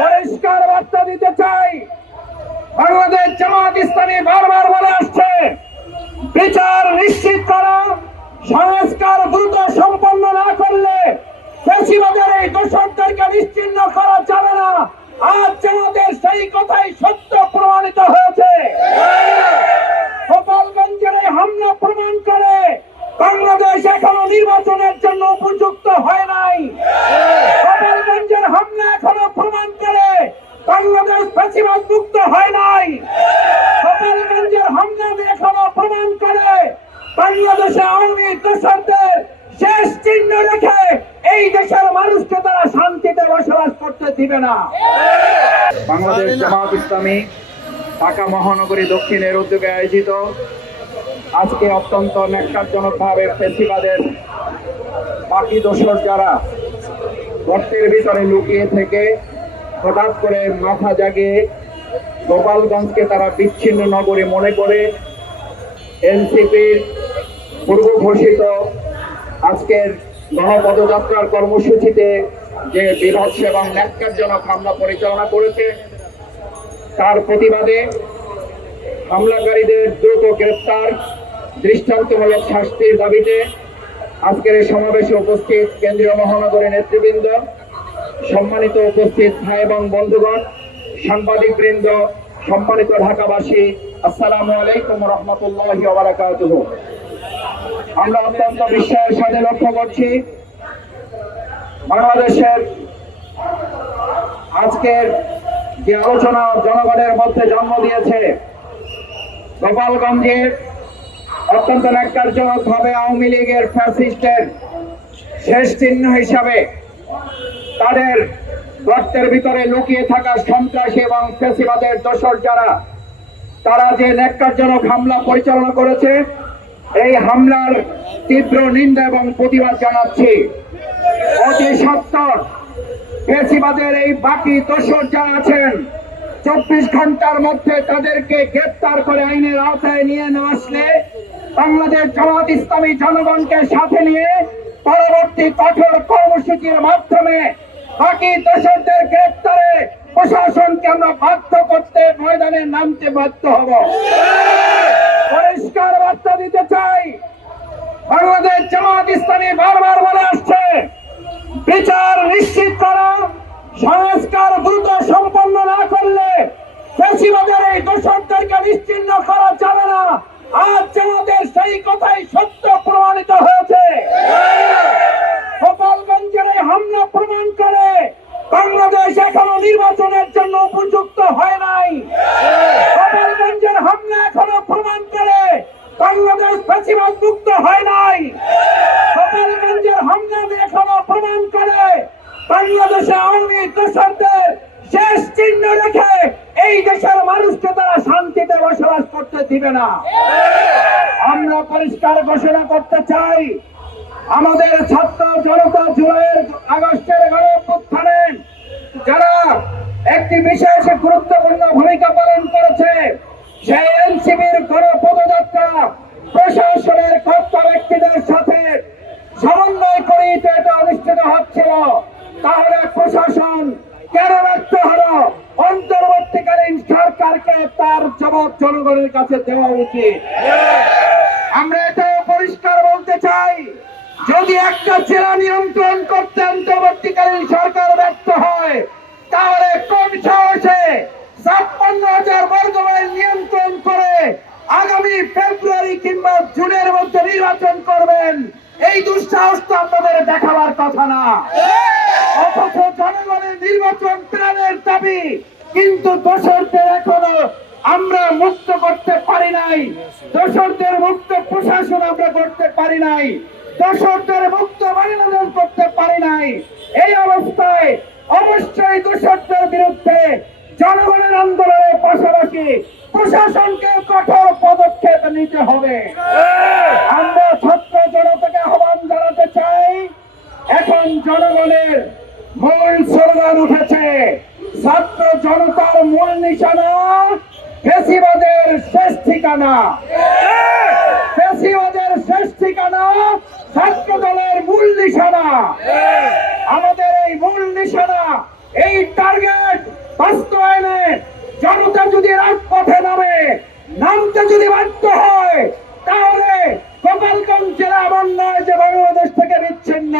পরিষ্কার বার্তা চাই। বাংলাদেশ জামাত ইসলামী বারবার বলে আসছে, বিচার নিশ্চিত করা, সংস্কার দ্রুত সম্পন্ন না করলে এই দোষকদেরকে নিশ্চিন্ন করা যাবে না। আজ জামাতের সেই কথাই সত্য প্রমাণিত হয়েছে গোপালগঞ্জের এই হামলা প্রমাণ করে বাংলাদেশ এখনও নির্বাচনের জন্য উপযুক্ত হয় নাই। গোপালগঞ্জের হামলা এখনও প্রমাণ করে বাংলাদেশ ফেসিবাদ মুক্ত হয় নাই। গোপালগঞ্জের হামলা এখনও প্রমাণ করে বাংলাদেশে আওয়ামী দোষরদের শেষ চিহ্ন রেখে এই দেশের মানুষকে তারা শান্তিতে বসবাস করতে দিবে না। বাংলাদেশ জামাত ইসলামী ঢাকা মহানগরী দক্ষিণের উদ্যোগে আয়োজিত আজকে অত্যন্ত ন্যাক্কারজনকভাবে ফেসিবাদের বাকি দোষর যারা গর্তের ভিতরে লুকিয়ে থেকে হঠাৎ করে মাথা জাগে গোপালগঞ্জকে তারা বিচ্ছিন্ন নগরী মনে করে, এনসিপির পূর্ব ঘোষিত আজকের গণপদযাত্রার কর্মসূচিতে যে বিভৎস এবং ন্যাক্কারজনক হামলা পরিচালনা করেছে, তার প্রতিবাদে হামলাকারীদের দ্রুত গ্রেফতার দৃষ্টান্তমূলক শাস্তির দাবিতে আজকের সমাবেশে উপস্থিত কেন্দ্রীয় মহানগরী নেতৃবৃন্দ, সম্মানিত উপস্থিত ভাই এবং বন্ধুগণ সাংবাদিক বৃন্দ সম্মানিত ঢাকাবাসী, আসসালামু আলাইকুম রহমতুল্লাহ আমরা অত্যন্ত বিশ্বাসের সাথে লক্ষ্য করছি, বাংলাদেশের আজকের যে আলোচনা জনগণের মধ্যে জন্ম দিয়েছে, গোপালগঞ্জের অত্যন্ত ন্যাক্কারজনক ভাবে আওয়ামী লীগের ফ্যাসিস্টের শেষ চিহ্ন হিসাবে তাদের গর্তের ভিতরে লুকিয়ে থাকা সন্ত্রাসী এবং ফেসিবাদের দোসর যারা, তারা যে ন্যাক্কারজনক হামলা পরিচালনা করেছে, এই হামলার তীব্র নিন্দা এবং প্রতিবাদ জানাচ্ছি। অতি সত্তর ফেসিবাদের এই বাকি দোষর যারা আছেন চব্বিশ ঘণ্টার মধ্যে তাদেরকে গ্রেপ্তার করে আইনের আওতায় নিয়ে না আসলে বাংলাদেশ জামাত ইসলামী জনগণকে সাথে নিয়ে পরবর্তী কঠোর কর্মসূচির মাধ্যমে বাকি দোষরদের গ্রেপ্তারে প্রশাসনকে আমরা বাধ্য করতে ময়দানে নামতে বাধ্য হব। পরিষ্কার বার্তা দিতে চাই, বাংলাদেশ জামাত ইসলামী বারবার বলে আসছে, বিচার নিশ্চিত করা সংস্কার দ্রুত সম্পন্ন না করলে বেশিরভাগের এই দোষকদেরকে নিশ্চিন্ন করা যাবে না। আজ আমাদের সেই কথাই সত্য প্রমাণিত হয়েছে। গোপালগঞ্জের এই হামলা প্রমাণ করে বাংলাদেশ এখনও নির্বাচনের জন্য উপযুক্ত হয় নাই গোপালগঞ্জের হামলা এখনও প্রমাণ করে বাংলাদেশ ফেসিবাদ মুক্ত হয় নাই গোপালগঞ্জের হামলা এখনও প্রমাণ করে বাংলাদেশে আওয়ামী দোষরদের শেষ চিহ্ন রেখে এই দেশের মানুষকে তারা শান্তিতে বসবাস করতে দিবে না। আমরা পরিষ্কার ঘোষণা করতে চাই, আমাদের ছাত্র জনতা জুলাইয়ের আগস্টের গণপুত্থানে যারা একটি বিশেষ গুরুত্বপূর্ণ ভূমিকা পালন করেছে, সেই এনসিবির গণপদযাত্রা প্রশাসনের কর্তা ব্যক্তিদের সাথে সমন্বয় করেই তো এটা অনুষ্ঠিত হচ্ছিল তাহলে প্রশাসন কেন ব্যর্থ হলো অন্তর্বর্তীকালীন সরকারকে তার জবাব জনগণের কাছে দেওয়া উচিত। আমরা এটাও পরিষ্কার বলতে চাই, যদি একটা জেলা নিয়ন্ত্রণ করতে অন্তর্বর্তীকালীন সরকার ব্যর্থ হয়, তাহলে কোন সাহসে ছাপ্পান্ন হাজার বর্গমাইল নিয়ন্ত্রণ করে আগামী ফেব্রুয়ারি কিংবা জুনের মধ্যে নির্বাচন করবেন? এই দুঃসাহস তো আপনাদের দেখাবার কথা না। অথচ জনগণের নির্বাচন প্রাণের দাবি কিন্তু দোষরদের এখনও আমরা মুক্ত করতে পারি নাই। দোষরদের মুক্ত প্রশাসন আমরা করতে পারি নাই। দোষরদের মুক্ত বাংলাদেশ করতে পারি নাই। এই অবস্থায় অবশ্যই দোষরদের বিরুদ্ধে জনগণের আন্দোলনের পাশাপাশি প্রশাসনকে কঠোর পদক্ষেপ নিতে হবে। আমরা ছাত্র জনতাকে আহ্বান জানাতে চাই, এখন জনগণের মূল স্লোগান উঠেছে, ছাত্র জনতার মূল নিশানা ফেসিবাদের শেষ ঠিকানা। ফেসিবাদের শেষ ঠিকানা ছাত্র দলের মূল নিশানা। আমাদের এই মূল নিশানা, এই টার্গেট বাস্তবায়নে জনতা যদি রাজপথে নামে, নামতে যদি বাধ্য হয়, তাহলে গোপালগঞ্জ জেলা এমন নয় যে বাংলাদেশ থেকে বিচ্ছিন্ন।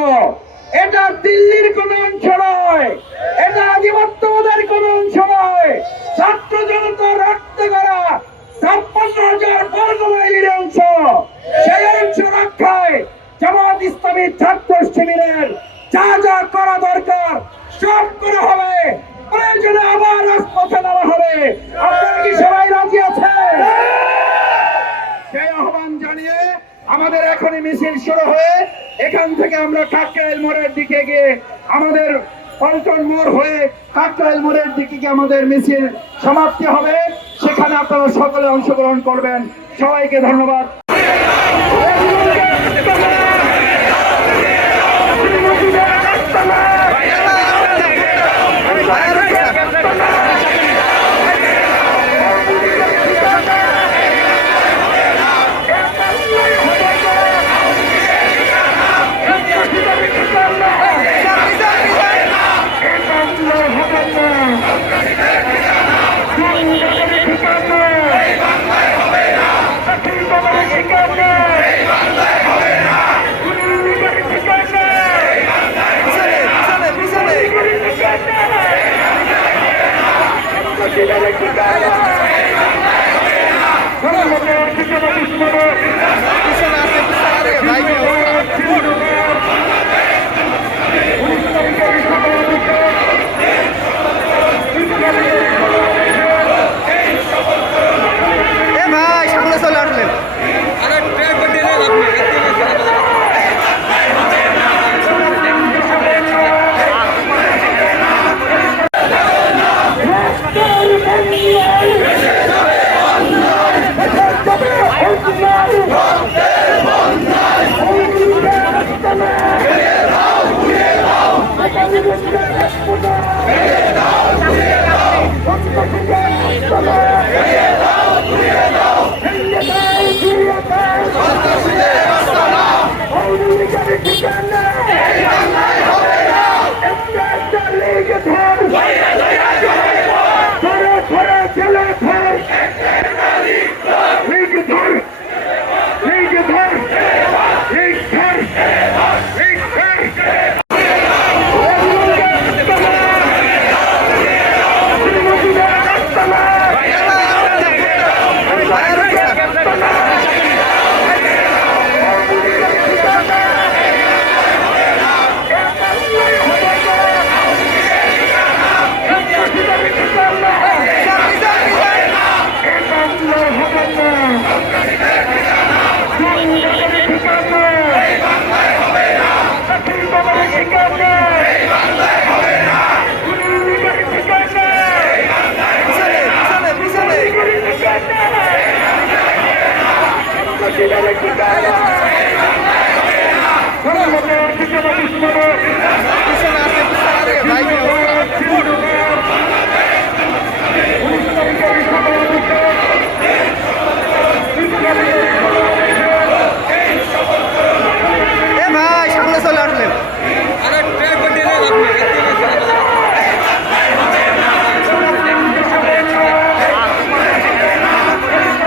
এটা দিল্লির কোন অংশ নয়, এটা আধিপত্যবাদের কোন অংশ নয়। ছাত্র জনতা রক্ত করা ছাপ্পান্ন হাজার বর্গ মাইলের অংশ। সেই অংশ রক্ষায় জামাত ইসলামী ছাত্র শিবিরের যা যা করা দরকার সব করা হবে। প্রয়োজনে আবার রাজপথে নেওয়া হবে। আপনারা কি সবাই রাজি আছেন? সেই আহ্বান জানিয়ে আমাদের এখনই মিছিল শুরু হয়ে এখান থেকে আমরা কাকরাইল মোড়ের দিকে গিয়ে আমাদের পল্টন মোড় হয়ে কাকরাইল মোড়ের দিকে আমাদের মিছিল সমাপ্তি হবে। সেখানে আপনারা সকলে অংশগ্রহণ করবেন। সবাইকে ধন্যবাদ।